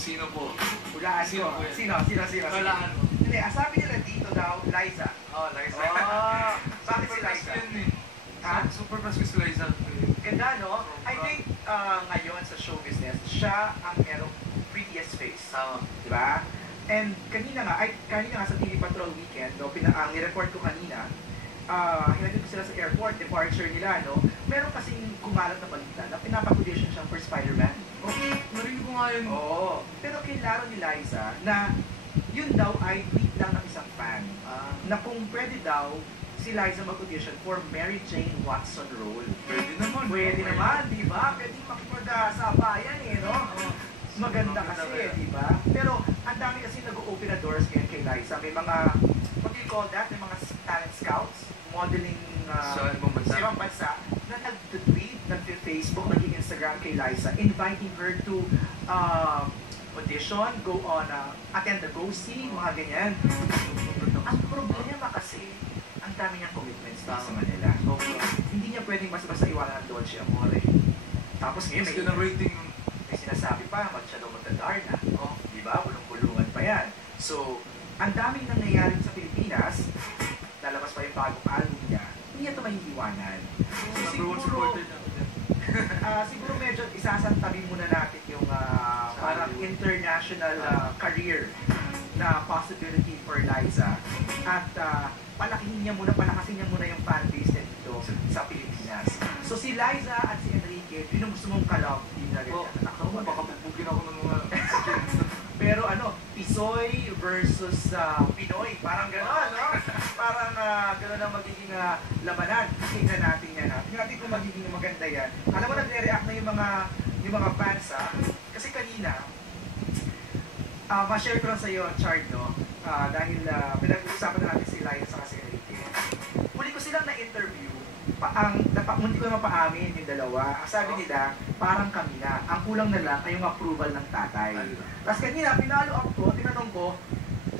Sino po? Hulaan Sino ko. po yan? Sino? Hulaan mo. Hindi, sabi nila dito daw, Liza. Liza. Bakit si Super crush Liza? ko yun eh. Ha? Super crush ko si Liza. Ganda, no? I think ngayon sa show business, siya ang merong prettiest face. Tama. Diba? And kanina nga sa TV Patrol Weekend, no, ang ni-report ko kanina, hinatid ko sila sa airport, departure nila, no? Meron kasing kumalat na balita na pinapag-audition siya for Spider-Man. Oh, narinig ko nga yun. Oo. Pero kilaro ni Liza na yun daw ay tweet lang ng isang fan. Na kung pwede daw si Liza mag-audition for Mary Jane Watson role. Pwede naman. Pwede naman, di ba? Pwede makipag-sabayan eh, no? Maganda kasi, di ba? Pero ang dami kasi nag-open na doors ngayon kay Liza. May mga, what do you call that? May mga talent scouts, modeling sa ibang bansa na nag-tweet, nag-Facebook, nag-Instagram kay Liza, inviting her to audition, go on, attend the go-see, mga ganyan. Ang problema kasi, ang dami niyang commitments sa Manila. Hindi niya pwedeng basta-basta iwanan ng Dolce Amore. Tapos ngayon, may sinasabi pa, siya daw magda-Darna. Di ba? Bulong-bulungan pa yan. So, ang daming nangyayari sa Pilipinas, lalabas pa yung bagong album niya, hindi niya ito mahihiwanan. So, siguro medyo isasantabi muna natin yung parang international career na possibility for Liza. At palakasin niya muna yung fanbase niya dito sa Pilipinas. So si Liza at si Enrique, yun ang gusto mong ka-love team na rin. Baka bubugin ako ng mga... Pero Pisoy versus Pinoy, parang gano'n, no? Parang gano'n ang magiging labanan. Tingnan natin yan. Tingnan natin kung magiging maganda yan. Alam mo, nagre-react na yung mga fans, kasi kanina, ma-share ko lang sa iyo, Chard, no? Dahil pinag-uusapan na natin si Liza sa kasi Enrique. Muli ko silang na-interview, hindi ko naman paamin yung dalawa. Ang sabi nila, parang kami na. Ang kulang na lang ay yung approval ng tatay. Tapos kanina, pinalo up ko, tinanong ko,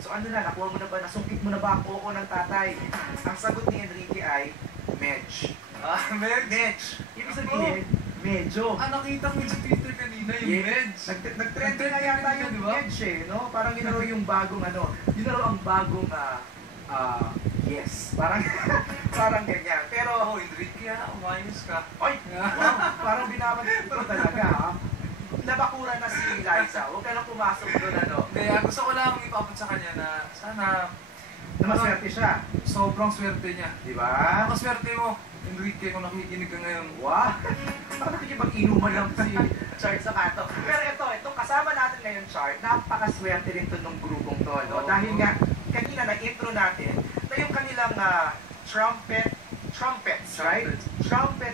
so ano na, nakuha mo na ba, nasungkit mo na ba ang koko ng tatay? Ang sagot ni Enrique ay, medj. Medj. Ibig sabihin, medyo. Nakita ko sa Twitter kanina yung medj. Nag-trend na yata yung medj eh, no? Parang yun na raw yung bagong yun na raw ang bagong yes, parang ganyan. Pero, Enrique, umayos ka. oy, parang binabagay ko talaga, Nabakura na si Liza. Huwag ka nang pumasok doon, Kaya gusto ko lang ipapot sa kanya na sana maswerte siya. Sobrang swerte niya. Di ba? Swerte mo, Enrique, kung nakikinig ka ngayon. Wow! Baka nakikipag-inuman lang si Chard sa kato. Pero itong kasama natin ngayon, Chard, napakaswerte rin to nung grupong to, no? Dahil nga, kanina na-intro natin na yung kanilang trumpets, right? Trumpets